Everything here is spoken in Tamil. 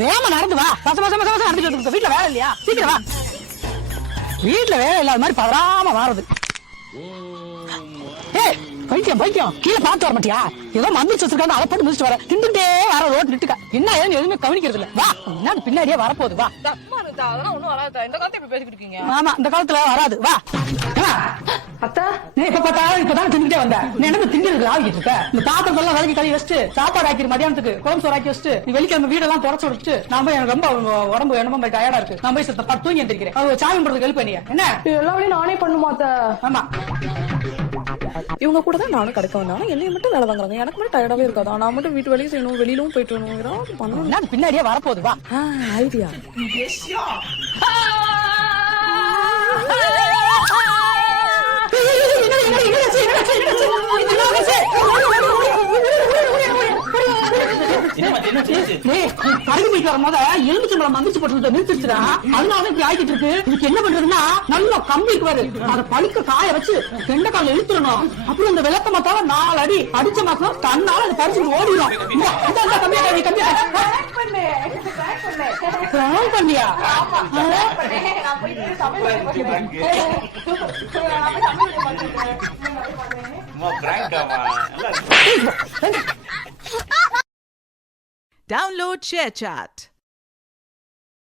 வேகமா நடந்து வா. நடந்து வீட்டுல வேலை இல்லையா? சீக்கிரம் வா. வீட்டுல வேலை இல்லாத மாதிரி பதறாம வாரது. பைத்தியம் கீழே பார்த்து வர மாட்டியா? ஏதோ மந்திரிச்சு வச்சிருக்காங்க, அதை போட்டு முடிச்சுட்டு வர. திண்டுட்டே வர ரோட் நிட்டுக்க. என்ன ஏன்னு எதுவுமே கவனிக்கிறது இல்ல. வா, என்ன பின்னாடியே வரப்போகுது. வா. ஆமா, இந்த காலத்துல வராது. வா. அத்தா, நீ இப்ப பார்த்தாலும் இப்பதான் திண்டுட்டே வந்த. நீ என்ன திங்கிறதுக்கு ஆகிட்டு இருக்க? இந்த பாத்திரம் எல்லாம் விலைக்கு கழுவி வச்சுட்டு சாப்பாடு ஆக்கி மதியானத்துக்கு குழம்பு சோறு ஆக்கி வச்சுட்டு நீ வெளிக்கிழமை வீடெல்லாம் தொடச்சு விட்டுட்டு நான் போய் எனக்கு ரொம்ப உடம்பு என்னமோ டயர்டா இருக்கு. நான் போய் பத்து தூங்கி எந்திரிக்கிறேன். அது சாமி பண்றதுக்கு ஹெல்ப் பண்ணியா? என்ன எல்லா வேலையும் நானே பண்ணுமாத்த? ஆமா, இவங்க கூட தான் நானும் கிடைக்க வந்தாலும் என்னைய மட்டும் வேலை வாங்குறாங்க. எனக்கு மட்டும் டயர்டாவே இருக்காதா? நான் மட்டும் வீட்டு வேலையும் செய்யணும், வெளியிலும் போயிட்டு வரணும், ஏதாவது பண்ணணும். பின்னாடியே வரப்போகுது. வா. ஐடியா. மந்திரிச்சு போட்டு நிறுத்திடுச்சுடா. அதனால இப்படி ஆகிட்டு இருக்கு. இதுக்கு என்ன பண்றதுன்னா நல்லா கம்பிக்கு வரு அதை பழுக்க காய வச்சு வெண்டைக்கால இழுத்துடணும். அப்புறம் இந்த விளக்க மாத்தால 4 அடி அடிச்ச மாசம் தன்னால அது பறிச்சுட்டு ஓடிடும். பண்ணியா? Download ShareChat.